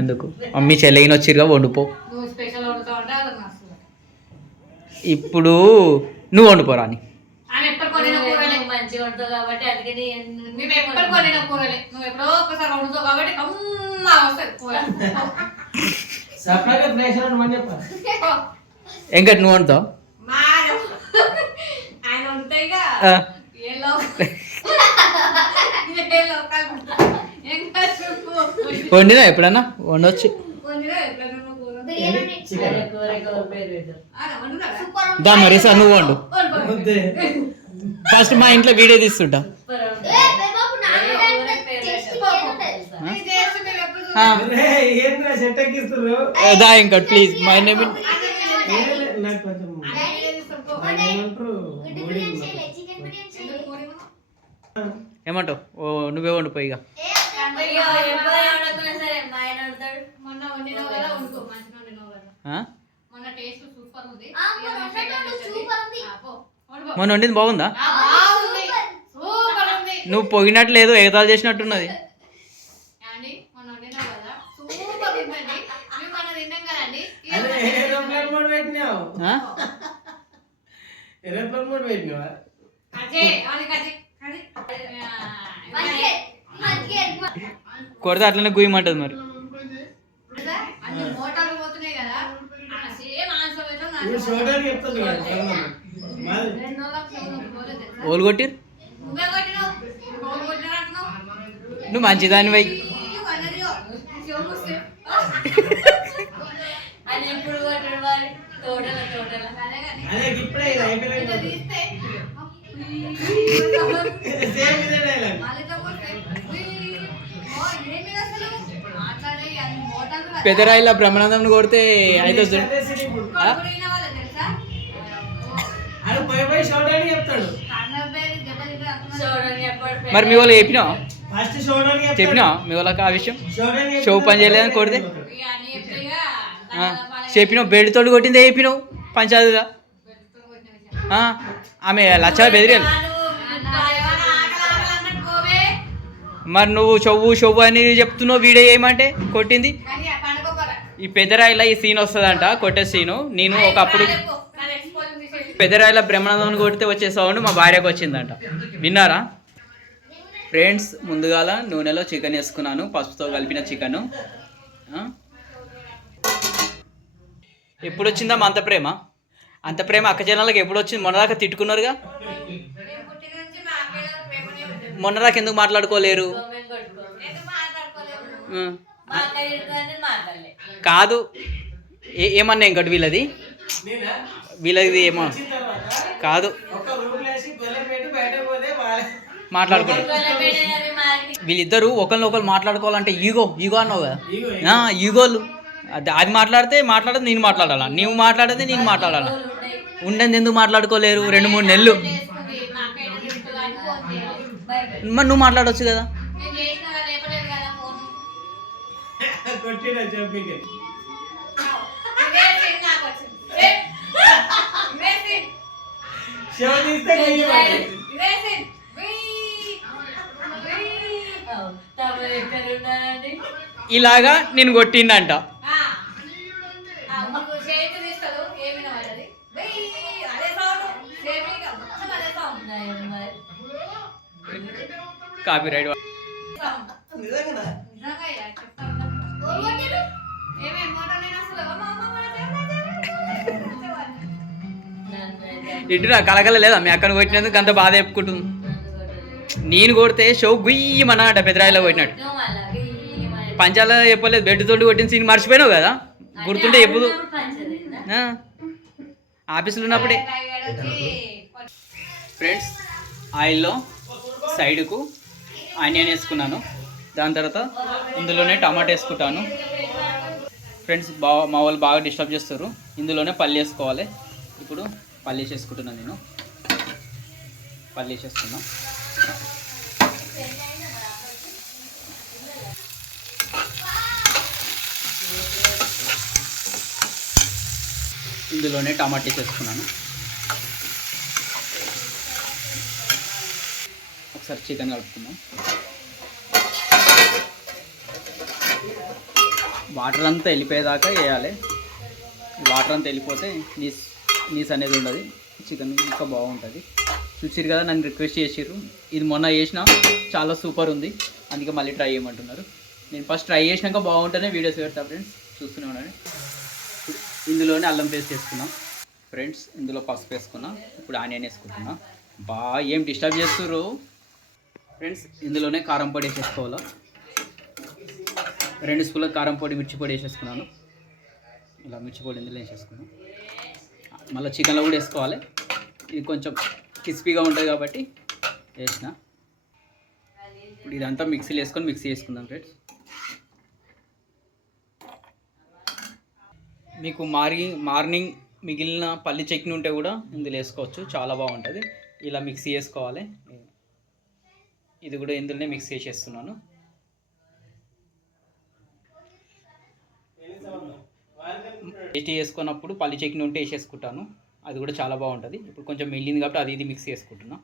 ఎందుకు మమ్మీ చెల్లెగిన వచ్చిరుగా వండుపో. ఇప్పుడు నువ్వు వండుకోరా అని ఎంకటి నువ్వు వండుతావు. వండినా ఎప్పుడన్నా వండొచ్చు. దా మరి సార్ నువ్వు వండు. ఫస్ట్ మా ఇంట్లో వీడియో తీస్తుంటా. దా ఇంకా ప్లీజ్ మై నేమ్ ఏమంటావు. ఓ నువ్వే వండిపోయి ఇక. మొన్న వండింది బాగుందా? నువ్వు పొగినట్లేదు ఎగతాలు చేసినట్టున్నది. కొడితే అట్లనే గుయ్యమంటది మరి. ఓలు కొట్టిరు నువ్వు మంచిదాని వై. పెదరాయిలా బ్రహ్మానందం కొడితే అయితే మరి మీ వాళ్ళు చెప్పినా మీ వాళ్ళకి ఆ విషయం. షో పని చేయలేదని కొడితే చెప్పినావు. బెడ్ తోటి కొట్టిందే చెప్పినావు పంచాయతీగా. ఆమె లక్ష బెదిరేలు. మరి నువ్వు షవ్వు అని చెప్తున్నావు. వీడియో ఏమంటే కొట్టింది. ఈ పెదరాయిలా ఈ సీన్ వస్తుందంట, కొట్టే సీను. నేను ఒకప్పుడు పెదరాయిలా బ్రహ్మానందం కొడితే వచ్చే సౌండ్ మా భార్యకు వచ్చిందంట. విన్నారా ఫ్రెండ్స్? ముందుగాల నూనెలో చికెన్ వేసుకున్నాను, పసుపుతో కలిపిన చికెను. ఎప్పుడు వచ్చిందమ్మా అంత ప్రేమ? అంత ప్రేమ అక్క జనాలకు ఎప్పుడు వచ్చింది? మొన్నదాకా తిట్టుకున్నారుగా. మొన్నదాకా ఎందుకు మాట్లాడుకోలేరు? కాదు ఏమన్నా ఇంకటి వీళ్ళది ఏమో కాదు మాట్లాడుకోరు. వీళ్ళిద్దరూ ఒకరినొకరు మాట్లాడుకోవాలంటే ఈగో అన్నావు కదా. ఈగోలు అది మాట్లాడదు, నేను మాట్లాడాలా. నువ్వు మాట్లాడితే నేను మాట్లాడాలా. ఉండేది ఎందుకు మాట్లాడుకోలేరు? 2-3 నెలలు మరి నువ్వు మాట్లాడవచ్చు కదా. ఇలాగా నేను కొట్టిండంట. Copy right. ఇటు నా కలకల లేదా మీ అక్కను కొట్టినందుకు అంత బాధ చెప్పుకుంటుంది. నేను కొడితే షో గుయ్యమన్నట పెద్దరాయిలో కొట్టినట్టు. పంచాల చెప్పలేదు. బెడ్ తోటి కొట్టిన సీన్ మర్చిపోయినావు కదా. గుర్తుంటే ఎప్పుడు ఆఫీసులో ఉన్నప్పుడే. ఫ్రెండ్స్ ఆయిల్లో సైడ్కు ఆనియన్ వేసుకున్నాను. దాని తర్వాత ఇందులోనే టమాటా వేసుకుంటాను. ఫ్రెండ్స్ మా వాళ్ళు బాగా డిస్టర్బ్ చేస్తారు. ఇందులోనే పల్లి వేసుకోవాలి. ఇప్పుడు పల్లి వేసేసుకుంటున్నాను. నేను పల్లి వేసేస్తున్నా. ఇందులోనే టమాటా వేసేసుకున్నాను. ఒకసారి చికెన్ కలుపుకుందాం. వాటర్ అంతా వెళ్ళిపోయేదాకా వేయాలి. వాటర్ అంతా వెళ్ళిపోతే నీస్ అనేది ఉండదు, చికెన్ ఇంకా బాగుంటుంది. చూసిరు కదా, నన్ను రిక్వెస్ట్ చేసిర్రు. ఇది మొన్న చేసిన చాలా సూపర్ ఉంది, అందుకే మళ్ళీ ట్రై చేయమంటున్నారు. నేను ఫస్ట్ ట్రై చేసినాక బాగుంటేనే వీడియోస్ పెడతా ఫ్రెండ్స్, చూస్తూనే ఉండండి. ఇందులోనే అల్లం పేస్ట్ వేసుకున్నాం ఫ్రెండ్స్, ఇందులో పసుపు వేసుకున్నా. ఇప్పుడు ఆనియన్ వేసుకుంటున్నా. ఏం డిస్టర్బ్ చేస్తుర్రు ఫ్రెండ్స్. ఇందులోనే కారం పొడి వేసేసుకోవాలి. 2 స్పూన్ల కారం పొడి, మిర్చి పొడి వేసేసుకున్నాను. ఇలా మిర్చి పొడి ఇందులో వేసేసుకున్నాను. మళ్ళీ చికెన్లో కూడా వేసుకోవాలి. ఇది కొంచెం క్రిస్పీగా ఉంటుంది కాబట్టి వేసిన. ఇప్పుడు ఇదంతా మిక్సీ చేసుకుందాం ఫ్రెండ్స్. మీకు మార్నింగ్ మిగిలిన పల్లి చట్నీ ఉంటే కూడా ఇందులో వేసుకోవచ్చు, చాలా బాగుంటుంది. ఇలా మిక్సీ చేసుకోవాలి. ఇది కూడా ఇందులోనే మిక్స్ చేసేస్తున్నాను. టేస్ట్ చేసుకున్నప్పుడు పల్లి చట్నీ ఉంటే వేసేసుకుంటాను, అది కూడా చాలా బాగుంటుంది. ఇప్పుడు కొంచెం మిగిలింది కాబట్టి ఇది మిక్స్ చేసుకుంటున్నా.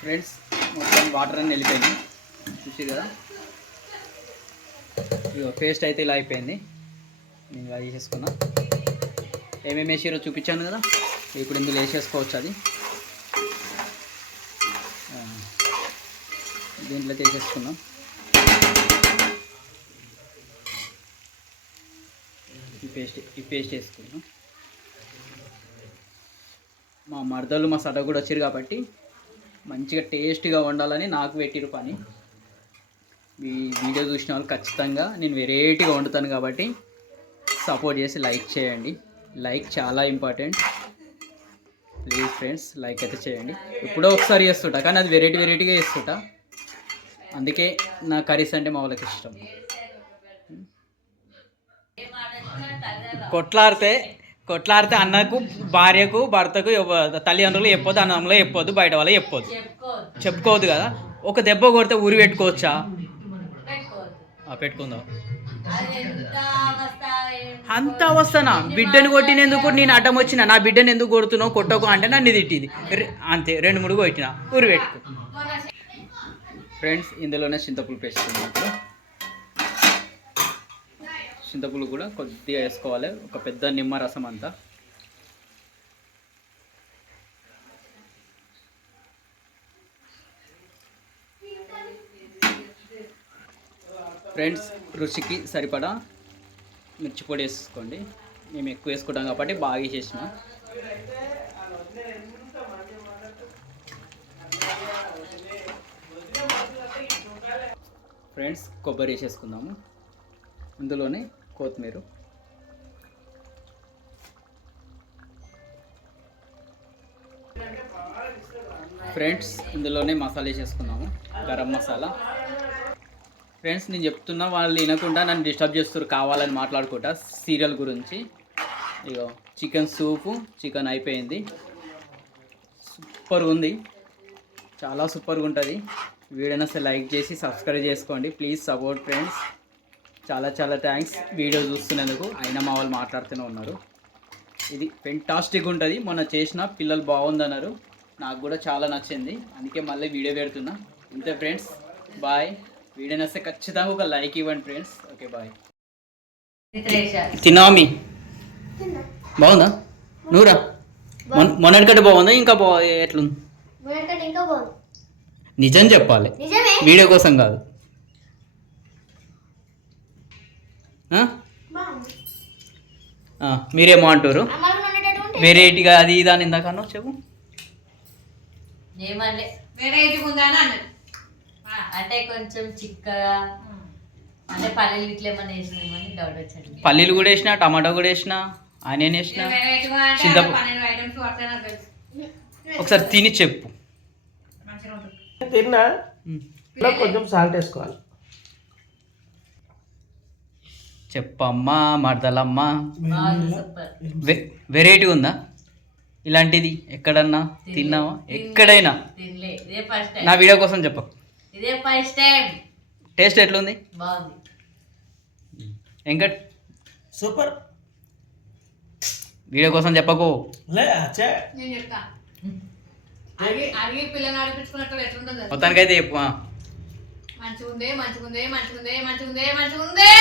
ఫ్రెండ్స్ మొత్తం వాటర్ అన్నీ వెళ్ళిపోయింది, చూసి కదా. ఇక పేస్ట్ అయితే ఇలా అయిపోయింది. నేను ఇలా వేసేసుకున్నా. ఏమేమి వేసారో చూపించాను కదా, ఇప్పుడు ఇందులో వేసేసుకోవచ్చు. అది దీంట్లో వేసేసుకున్నాం. ఈ పేస్ట్ వేసుకున్నాం. మా మరదలు మా సడ కూడా వచ్చారు కాబట్టి మంచిగా టేస్ట్గా వండాలని నాకు పెట్టిరు పని. ఈ వీడియో చూసిన వాళ్ళు ఖచ్చితంగా నేను వెరైటీగా వండుతాను కాబట్టి సపోర్ట్ చేసి లైక్ చేయండి. లైక్ చాలా ఇంపార్టెంట్. ప్లీజ్ ఫ్రెండ్స్ లైక్ అయితే చేయండి. ఎప్పుడో ఒకసారి చేస్తుంటా కానీ అది వెరైటీగా చేస్తుంటా, అందుకే నా కర్రీస్ అంటే మా వాళ్ళకి ఇష్టం. కొట్లాడితే అన్నకు, భార్యకు, భర్తకు, తల్లిదండ్రులు చెప్పొద్దు, అన్నంలో చెప్పొద్దు, బయట వాళ్ళు చెప్పుకోవద్దు కదా. ఒక దెబ్బ కొడితే ఊరి పెట్టుకోవచ్చా? పెట్టుకుందాం. అంత అవస్థనా? బిడ్డను కొట్టినందుకు నేను అడ్డం వచ్చిన, నా బిడ్డను ఎందుకు కొడుతున్నావు, కొట్టకు అంటే నన్ను తిట్టింది. అంతే, 2-3 కొట్టిన, ఊరి పెట్టుకో. ఫ్రెండ్స్ ఇందులోనే చింతపులుపు వేసుకున్నాం. చింతపులుపు కూడా కొద్దిగా వేసుకోవాలి, ఒక పెద్ద నిమ్మరసం అంతా. ఫ్రెండ్స్ రుచికి సరిపడా మిర్చి పొడి వేసుకోండి. మేము ఎక్కువ వేసుకుంటాం కాబట్టి బాగా వేసేసిన. ఫ్రెండ్స్ కొబ్బరి వేసేసుకుందాము. ఇందులోనే కొత్తిమీర. ఫ్రెండ్స్ ఇందులోనే మసాలా వేసేసుకున్నాము, గరం మసాలా. ఫ్రెండ్స్ నేను చెప్తున్నా, వాళ్ళు వినకుండా నన్ను డిస్టర్బ్ చేస్తారు కావాలని మాట్లాడుకుంటా సీరియల్ గురించి. ఇగో చికెన్ సూపు, చికెన్ అయిపోయింది. సూపర్గా ఉంది, చాలా సూపర్గా ఉంటుంది. వీడియోని అసలు లైక్ చేసి సబ్స్క్రైబ్ చేసుకోండి ప్లీజ్. Support friends. చాలా చాలా థ్యాంక్స్ వీడియో చూస్తున్నందుకు. అయినా మా వాళ్ళు మాట్లాడుతూనే ఉన్నారు. ఇది ఫెంటాస్టిక్ ఉంటుంది. మొన్న చేసిన పిల్లలు బాగుందన్నారు, నాకు కూడా చాలా నచ్చింది, అందుకే మళ్ళీ వీడియో పెడుతున్నా. ఇంతే ఫ్రెండ్స్, బాయ్. వీడియో నచ్చితే ఖచ్చితంగా ఒక లైక్ ఇవ్వండి ఫ్రెండ్స్. Okay bye. తిన్నామి బాగుందా? నువ్వురా మొన్నటికంటే బాగుందా ఇంకా ఎట్లుంది? నిజం చెప్పాలి, వీడియో కోసం కాదు. మీరేమో అంటారు వెరైటీగా అది ఇది అని ఇందాక అన్నావు, చెప్పు. అంటే కొంచెం చిక్కగా, అంటే పల్లీలు ఇట్లా ఏమన్నా వేసినామని డౌట్ వచ్చింది. పల్లీలు కూడా వేసిన, టమాటో కూడా వేసిన, ఆనియన్ వేసిన, ఒకసారి తిని చెప్పు. తిన్నా కొంచెం సాల్ట్ వేసుకోవాలి. చెప్పమ్మా మరదలమ్మా, వెరైటీ ఉందా ఇలాంటిది? ఎక్కడన్నా తిన్నావా? ఎక్కడైనా? నా వీడియో కోసం చెప్పకు. ఇదే ఫస్ట్ టైం. టేస్ట్ ఎట్లుంది? బాగుంది. వెంకట్ సూపర్. వీడియో కోసం చెప్పకు. నేను చెప్తా. అడిగి పిల్లని అడిపించుకున్నట్టు ఎట్లుంటుంది మొత్తానికైతే చెప్పు. మంచిగుందే మంచిగుందే మంచిగుందే మంచిగుందే మంచిగుందే